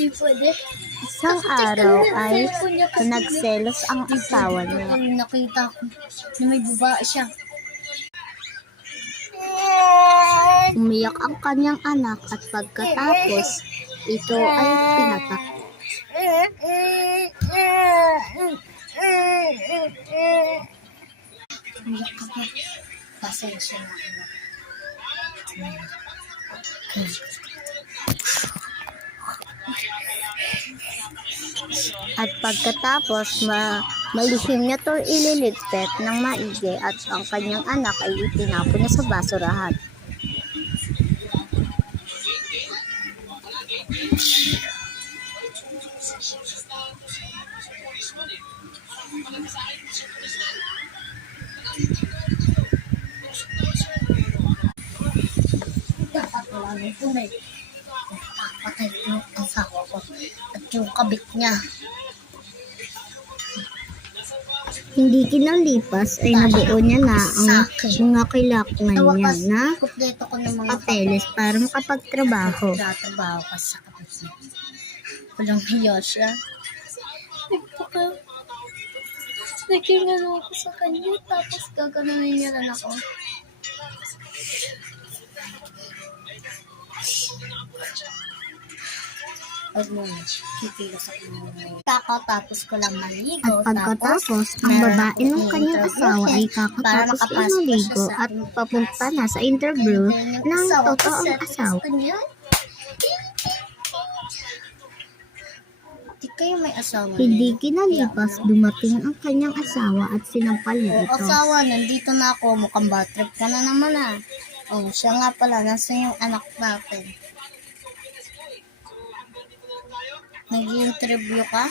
Di pwede. Isang araw ay nagselos ang asawa niya. Nakita ko na may babae siya. Umiyak ang kanyang anak at pagkatapos ito ay pinatak. Umiyak ka ba? Pasensya na anak. At pagkatapos malihim niya ito ililigpit ng maigi at ang kanyang anak ay itinapon niya sa basurahan. Dapat wala nang tunay. Patay yung asawa ko at yung kabit niya. Hindi kinalipas ay nabuo niya na ang mga kailangan niya na Kompleto ko ng mga papeles para makapagtrabaho. trabaho ka sa kabit niya. Walang hiya siya. Naging ako sa kanya tapos gaganunin niya lang ako. Huwag mo na. Kikilos ako ng kakatapos ko lang maligo. At pagkatapos, ang babae ng kanyang asawa ay kakatapos lang maligo at papunta na sa interview ng totoong asawa. Di kayo may asawa. Hindi kinalipas, dumating ang kanyang asawa at sinampal niya ito. Asawa, nandito na ako. Mukhang bad trip ka na naman ah. Oh, siya nga pala. Nasa yung anak natin. Nag-i-interview ka?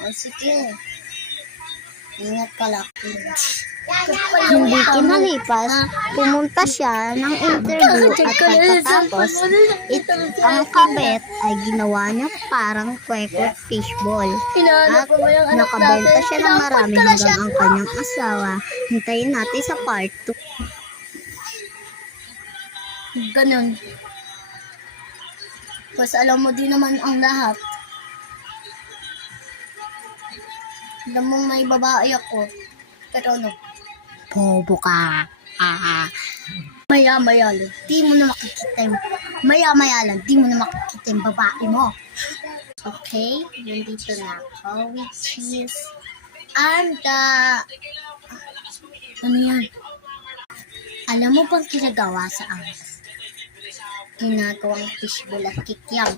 O sige. Ingat ka lang. Hindi kinalipas, pumunta siya ng interview at pagkatapos, ang kabet ay ginawa niya parang kwekot fishball. At nakabenta siya ng marami hanggang ang kanyang asawa. Hintayin natin sa part 2. Ganun. Kasi alam mo din naman ang lahat. Alam mo may babae ako. Pero ano? Bobo ka. Maya-maya lang. Di mo na makikita yung... Maya-maya lang. Di mo na makikita yung babae mo. Okay? Nandito na ako. Which is... Ano yan? Alam mo bang ginagawa sa amin? Ginagawang fishbowl at kikyam.